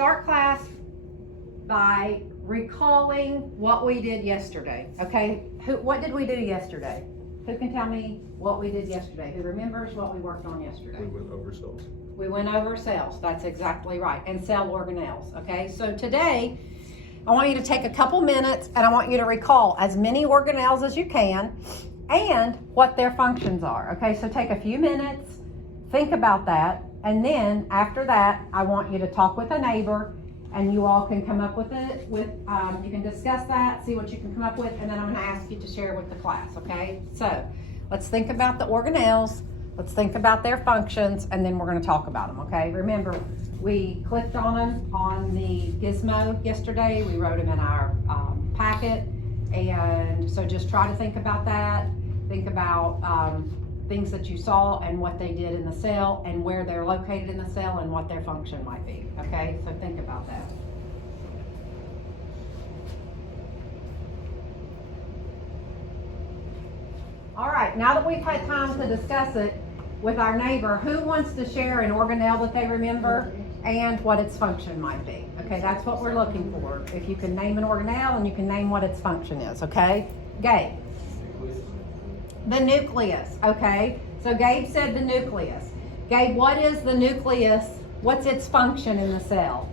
start class by recalling what we did yesterday, okay? What did we do yesterday? Who can tell me what we did yesterday? Who remembers what we worked on yesterday? We went over cells. We went over cells, that's exactly right, and cell organelles, okay? So today, I want you to take a couple minutes and I want you to recall as many organelles as you can and what their functions are, okay? So take a few minutes, think about that, and then after that, I want you to talk with a neighbor and you all can come up with it, you can discuss that, see what you can come up with, and then I'm gonna ask you to share with the class, okay? So let's think about the organelles, let's think about their functions, and then we're gonna talk about them, okay? Remember, we clicked on them on the gizmo yesterday, we wrote them in our packet, and so just try to think about that, think about things that you saw and what they did in the cell and where they're located in the cell and what their function might be, okay? So think about that. All right, now that we've had time to discuss it with our neighbor, who wants to share an organelle that they remember and what its function might be? Okay, that's what we're looking for. If you can name an organelle and you can name what its function is, okay? Gabe. The nucleus, okay? So Gabe said the nucleus. Gabe, what is the nucleus? What's its function in the cell?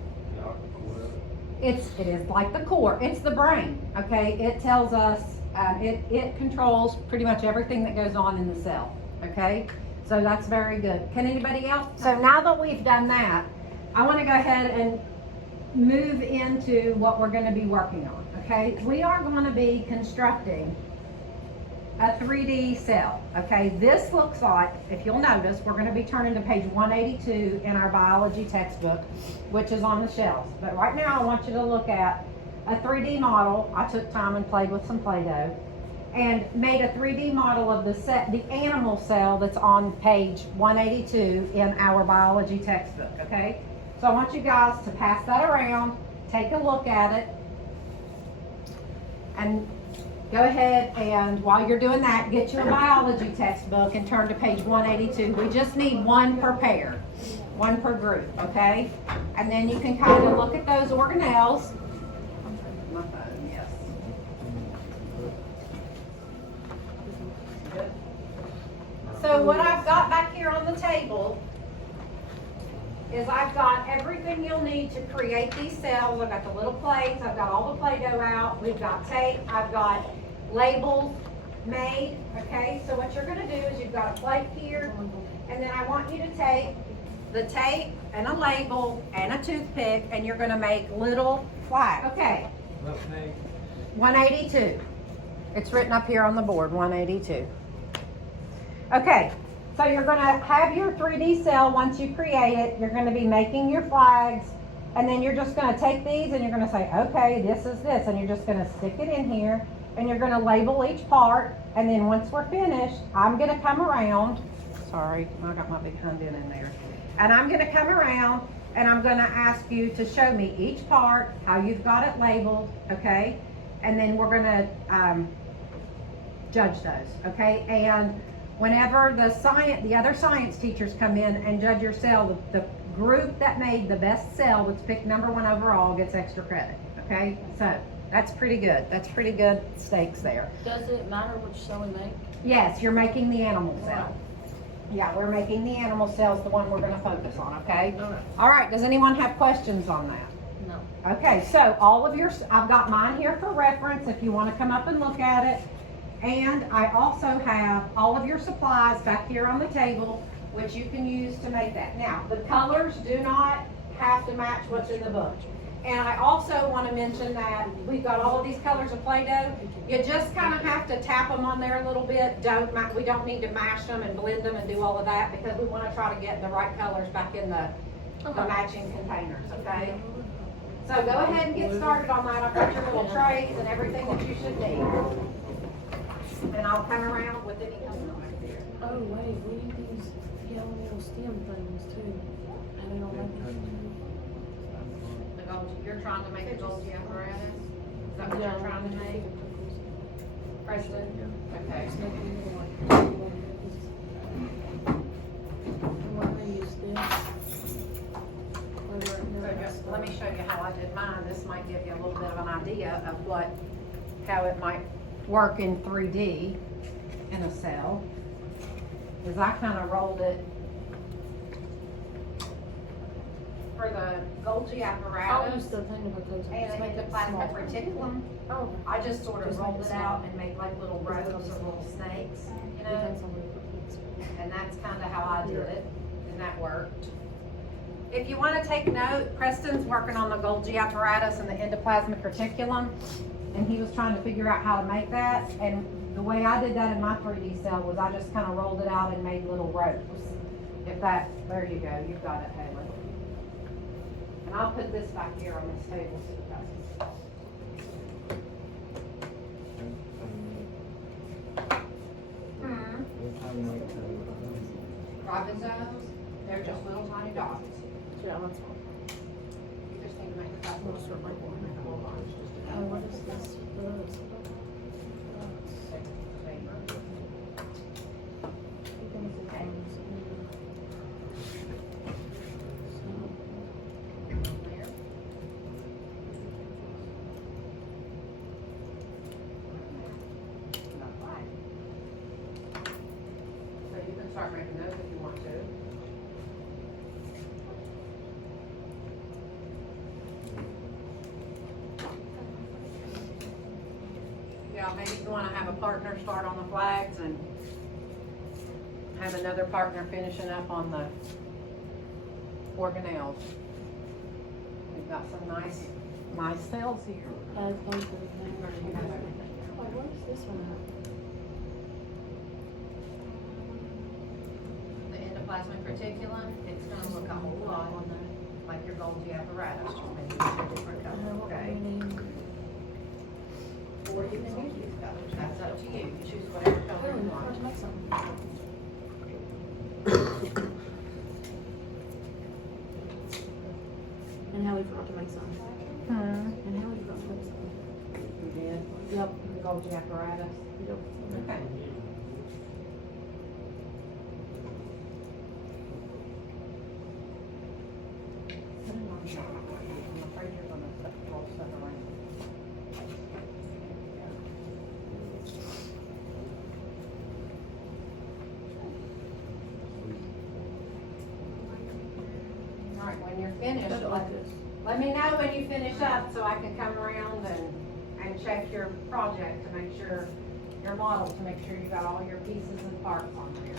It is like the core. It's the brain, okay? It tells us, it controls pretty much everything that goes on in the cell, okay? So that's very good. Can anybody else? So now that we've done that, I want to go ahead and move into what we're going to be working on, okay? We are going to be constructing a 3D cell, okay? This looks like, if you'll notice, we're going to be turning to page 182 in our biology textbook, which is on the shelves. But right now I want you to look at a 3D model. I took time and played with some Play-Doh and made a 3D model of the animal cell that's on page 182 in our biology textbook, okay? So I want you guys to pass that around, take a look at it, and go ahead and while you're doing that, get your biology textbook and turn to page 182. We just need one per pair, one per group, okay? And then you can kind of look at those organelles. My phone, yes. Good. So what I've got back here on the table is I've got everything you'll need to create these cells. I've got the little plates, I've got all the Play-Doh out, we've got tape, I've got labels made, okay? So what you're gonna do is you've got a plate here, and then I want you to take the tape and a label and a toothpick, and you're gonna make little flags. Okay. 182. It's written up here on the board, 182. Okay. So you're going to have your 3D cell. Once you create it, you're going to be making your flags, and then you're just going to take these and you're going to say, okay, this is this, and you're just going to stick it in here, and you're going to label each part, and then once we're finished, I'm going to come around, sorry, I got my big hand in there, and I'm going to come around and I'm going to ask you to show me each part, how you've got it labeled, okay, and then we're going to judge those, okay, and whenever the other science teachers come in and judge your cell, the group that made the best cell, that's picked number one overall, gets extra credit, okay? So that's pretty good. That's pretty good stakes there. Does it matter which cell we make? Yes, you're making the animal cell. Yeah, we're making the animal cells the one we're going to focus on, okay? All right, does anyone have questions on that? No. Okay, so I've got mine here for reference if you want to come up and look at it. And I also have all of your supplies back here on the table, which you can use to make that. Now, the colors do not have to match what's in the book. And I also want to mention that we've got all of these colors of Play-Doh. You just kind of have to tap them on there a little bit. We don't need to mash them and blend them and do all of that because we want to try to get the right colors back in the matching containers, okay? So go ahead and get started on that. I've got your little trays and everything that you should need. And I'll come around with any color right there. Oh wait, we need these yellow little stem things too. I don't know The gold, you're trying to make a Golgi apparatus? Is that what you're trying to make? Preston? Okay. And we're gonna use this. So just let me show you how I did mine. This might give you a little bit of an idea of how it might work in 3D in a cell. Is I kind of rolled it for the Golgi I'll apparatus use the thing about those. and Just make the it plasma small. reticulum. Oh. I just sort of Just rolled make it it out small. and made like little rows or little snakes, you know? Depends on where you put it. And that's kind of how I did it, and that worked. If you want to take note, Preston's working on the Golgi apparatus and the endoplasmic reticulum, and he was trying to figure out how to make that. And the way I did that in my 3D cell was I just kind of rolled it out and made little rows. There you go, you've got it, Haley. And I'll put this back here on this table so you guys can see. Ribosomes, they're just little tiny dots. Yeah, that's fine. You just need to make the top We'll just start like one. What is this? So you can start making those if you want to. Yeah, maybe you wanna have a partner start on the flags and have another partner finishing up on the organelles. We've got some nice cells here. Oh, what is this one? The endoplasmic reticulum, it's gonna look a whole lot like your Golgi apparatus, just maybe a different color, okay? Or you can use these colors, that's up to you, you choose whatever color you want. And Hallie forgot to make some. And Hallie forgot to make some. You did? Yep. The Golgi apparatus? Yep. Okay. I'm afraid you're gonna roll stuff around. All right, when you're finished, Put it like this. let me know when you finish up so I can come around and check your project to make sure, your model, to make sure you got all your pieces and parts on there.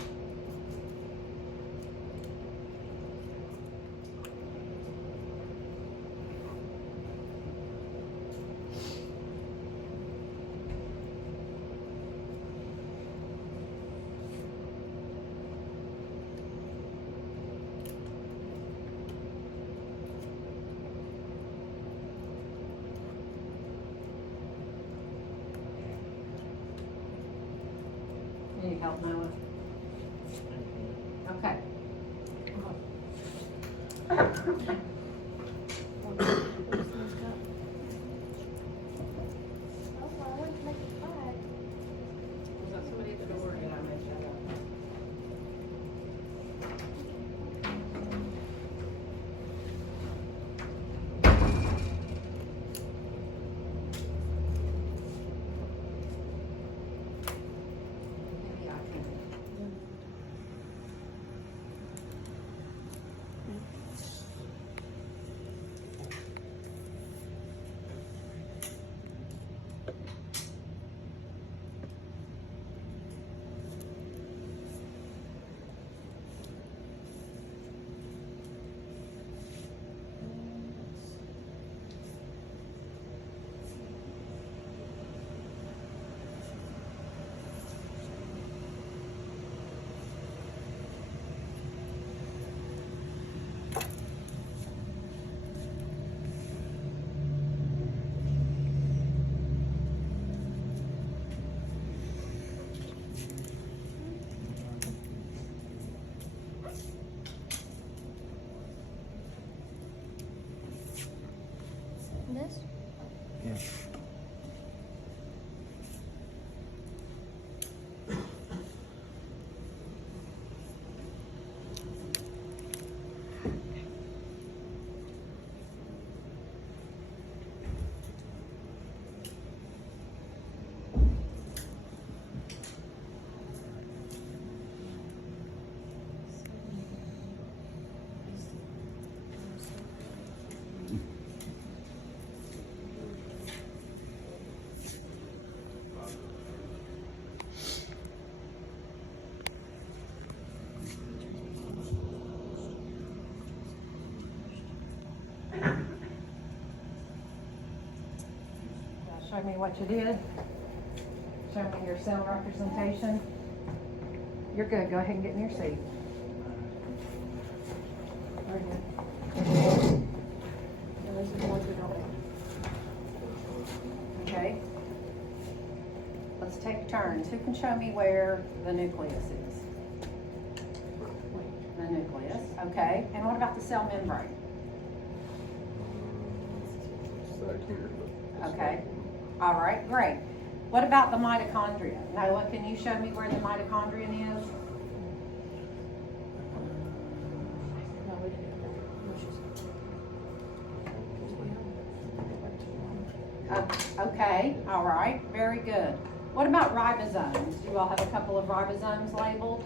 Need help, Noah? Okay. Was that somebody at the door? Did I mess that up? Maybe I can. This? Yeah. Show me what you did. Show me your cell representation. You're good. Go ahead and get in your seat. Very good. Okay. Let's take turns. Who can show me where the nucleus is? The nucleus. Okay. And what about the cell membrane? Okay. All right. Great. What about the mitochondria? Noah, can you show me where the mitochondrion is? Okay, all right, very good. What about ribosomes? Do you all have a couple of ribosomes labeled?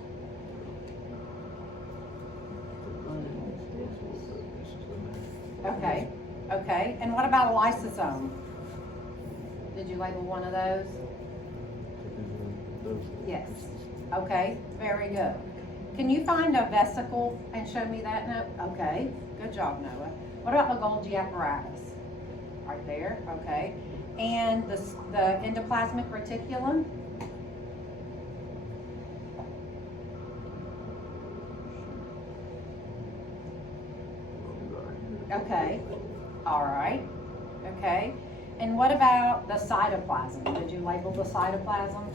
Okay, okay. And what about a lysosome? Did you label one of those? Yes. Okay, very good. Can you find a vesicle and show me that? No? Okay, good job, Noah. What about the Golgi apparatus? Right there, okay. And the endoplasmic reticulum? Okay, all right, okay. And what about the cytoplasm? Did you label the cytoplasm?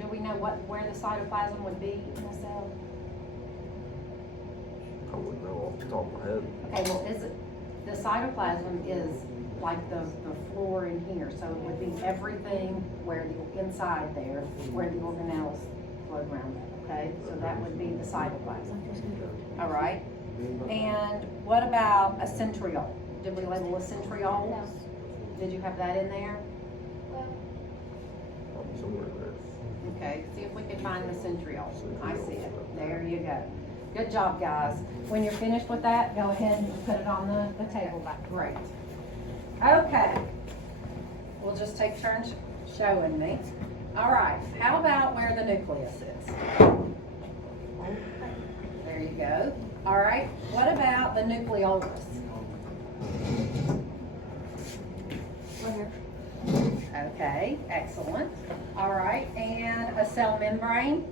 Do we know where the cytoplasm would be in the cell? I wouldn't know off the top of my head. Okay, well, the cytoplasm is like the floor in here, so it would be everything where the inside there, where the organelles float around that, okay? So that would be the cytoplasm. All right. And what about a centriole? Did we label a centriole? Yes. Did you have that in there? Probably somewhere there. Okay, see if we can find the centriole. I see it. There you go. Good job, guys. When you're finished with that, go ahead and put it on the table back. Great. Okay. We'll just take turns showing me. All right. How about where the nucleus is? There you go. All right. What about the nucleolus? Right here. Okay. Excellent. All right. And a cell membrane?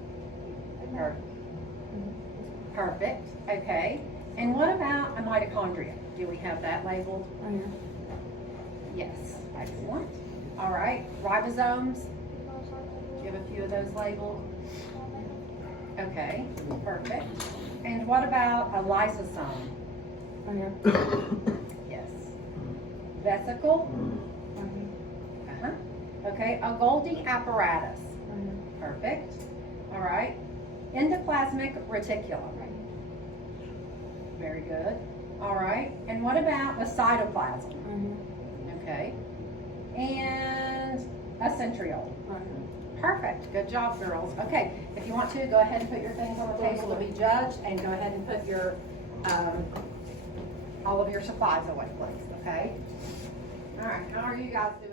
Perfect. Okay. And what about a mitochondria? Do we have that labeled? Right here. Yes. Excellent. All right. Ribosomes? Do you have a few of those labeled? Okay. Perfect. And what about a lysosome? Right here. Yes. Vesicle? Right here. Uh-huh. Okay. A Golgi apparatus? Right here. Perfect. All right. Endoplasmic reticulum? Very good. All right. And what about the cytoplasm? Right here. Okay. And a centriole? Right here. Perfect. Good job, girls. Okay. If you want to, go ahead and put your things on the table to be judged, and go ahead and put your all of your supplies away, please. Okay. All right. How are you guys doing?